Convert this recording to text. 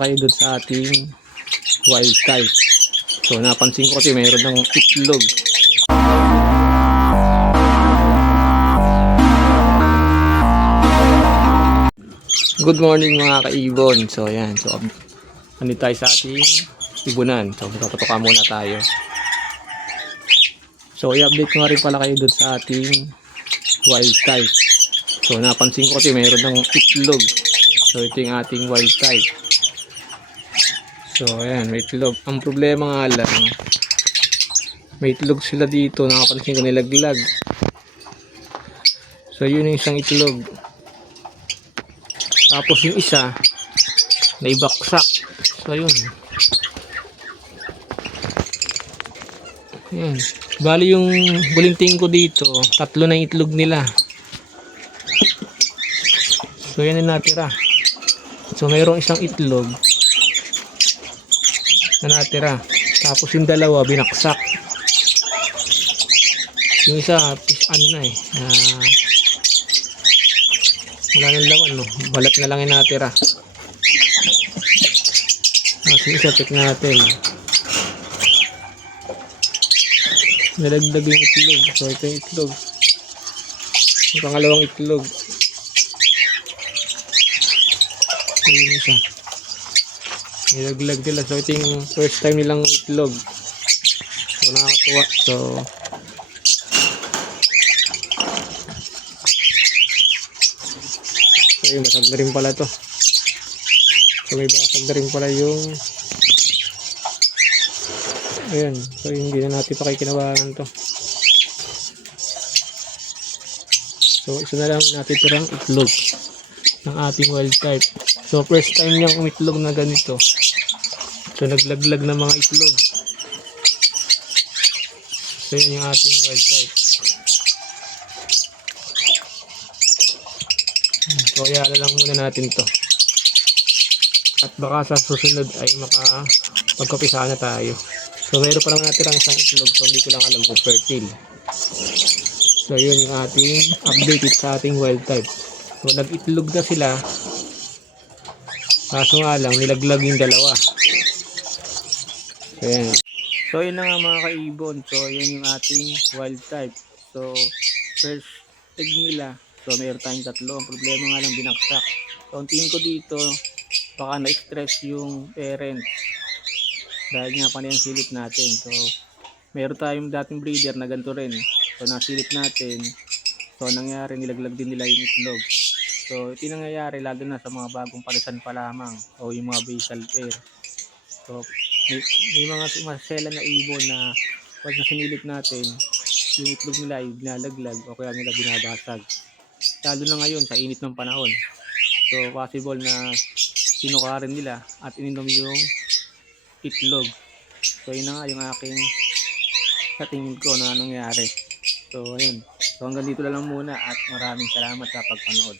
tayo doon sa ating wild type. So napansin ko kasi mayroon ng itlog. Good morning mga kaibon. So ayan, so ano tayo sa ating ibunan. So magpapatuka muna tayo. So i-update ko nga rin pala kayo doon sa ating wild type. So napansin ko kasi mayroon ng itlog. So ito yung ating wild type. So ayan, may itlog. Ang problema nga lang, may itlog sila dito. Nakapansin ko nilaglag. So yun yung isang itlog. Tapos yung isa, naibaksak. So yun. Ayan. Bali yung bulinting ko dito, tatlo na itlog nila. So yan yung natira. So mayroong isang itlog na natira. Tapos yung dalawa binaksak. Yung isa, ano na eh, ah, wala nang laman no, balat na lang yung natira. Tapos yung isa, check natin. Nalagdag yung itlog. So ito yung itlog. Yung pangalawang itlog. So yun isa. Nilaglag nila. So ito yung first time nilang itlog. So nakakatuwa. So So yun, basag na rin pala to. So may basag na rin pala yung Ayan. So hindi na natin pakikinabangan to. So isa na lang natin tirang itlog ng ating wild type. So first time niyang umitlog na ganito. So naglaglag ng mga itlog. So yun yung ating wild type. So ayala lang muna natin to. At baka sa susunod ay maka magkapisa na tayo. So meron pa naman natin isang itlog so hindi ko lang alam kung fertile. So yun yung ating updated sa ating wild type. So nag-itlog na sila. Kaso nga lang nilaglag yung dalawa. So. So yun na nga mga kaibon. So yun yung ating wild type. So first egg nila. So meron tayong tatlo. Ang problema nga lang binaksak. So ang tingin ko dito baka na-stress yung parents dahil nga pa yung silip natin. So, meron tayong dating breeder na ganito rin. So, nasilip natin. So, nangyari, nilaglag din nila yung itlog. So, ito nangyayari lalo na sa mga bagong palisan pa lamang o yung mga basal pair. So, may, may mga masela na ibon na pag nasinilip natin, yung itlog nila ay binalaglag o kaya nila binabasag. Lalo na ngayon sa init ng panahon. So, possible na sinukarin nila at ininom yung itlog. So yun na nga yung aking sa tingin ko na nangyari. So ayun. So hanggang dito na lang muna at maraming salamat sa pagpanood.